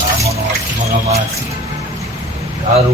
రామనోత్మగమాసి car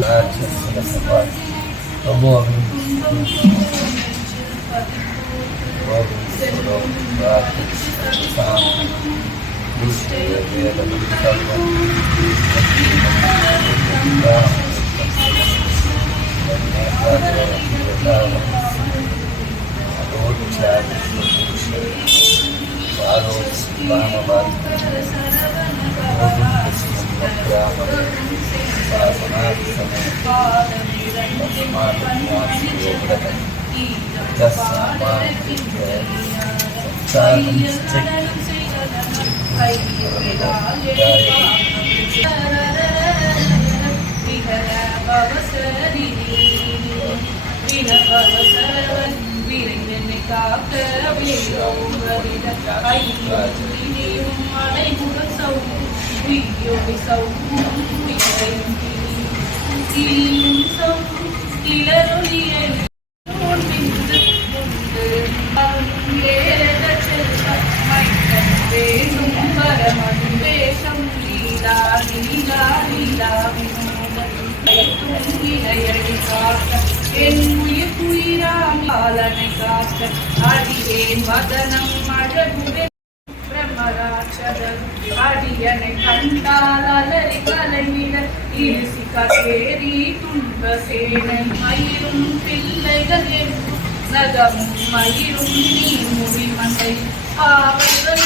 அடியனை கண்டால் அலறி கலைவிட இருசி கசேரி துன்ப சேனை மயிரும் பிள்ளைகள் என்றும் நகமும் மயிரும் நீ மண்டை பாவைகள்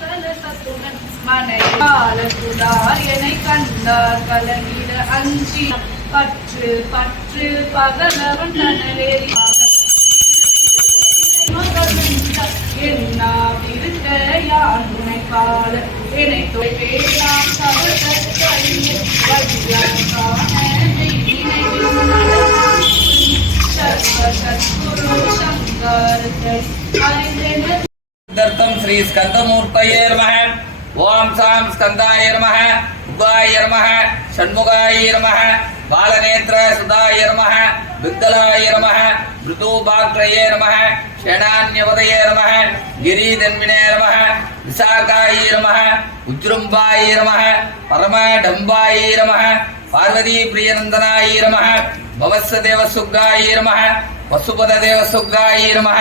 பல சத்துடன் மனை காலத்துடார் எனை கண்டார் கலவிட அஞ்சி பற்று பற்று பகலவன் தனவேறி என்னாவிருக்க யான் உனைக்கால என்னை தொலைவேலாம் श्री स्कंदमूर्तये नमः। ओम सां स्कंदाय नमः, उग्राय नमः, षण्मुखाय नमः, बालनेत्र सुधाय नमः, विद्गलाय नमः, मृदुभाग्रये नमः, शेणान्यपदये नमः, गिरिधन्विने नमः, विशाखाय नमः, उज्जृम्भाय नमः, परमडम्बाय नमः, पार्वती प्रियनंदनाय नमः, भवत्सदेवसुग्गाय नमः, वसुपतदेवसुग्गाय नमः,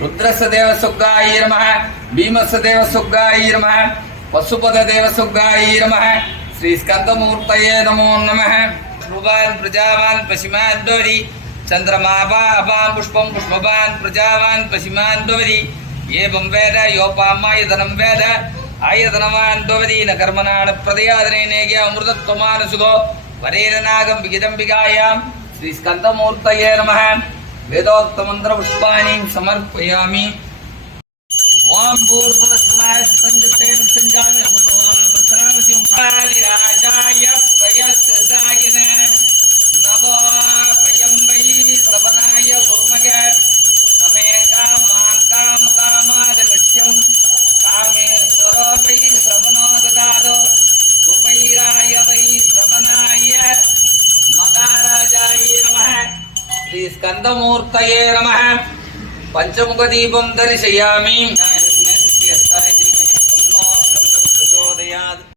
रुद्रस्देवसुग्गाय नमः, भीमस्देवसुग्गाय नमः, वसुपतदेवसुग्गाय नमः। श्री स्कंदमूर्तये नमो नमः। पुष्पवान् प्रजावान् पश्चिमान् भवति, चन्द्रमापा अपां पुष्पं पुष्पवान् प्रजावान् पश्चिमान् भवति। एवं वेद योपामायतनं वेद आयतनवान् भवति। न कर्मणा न प्रदयादनेनेज्ञ अमृतत्वमानसुखो वरेण नागं विगिदम्बिकायां। श्री स्कंदमूर्तये नमः। वेदोक्तमन्त्र पुष्पाणि समर्पयामि। ओम भूर्भुवस्सुवाय संजतेन संजामे अमृतवान् प्रसरामसिं आदिराजाय प्रयस्सायिने नमो वयं वै श्रवणाय कुर्मः समेका मां कामादमुष्यं कामेश्वरो वै श्रवणो ददातो कुबैराय वै श्रवणाय मकाराजाय नमः। श्री स्कंदमूर्तये नमः। पंचमुख दीपं दर्शयामि। तन्नो स्कंद प्रचोदयात्।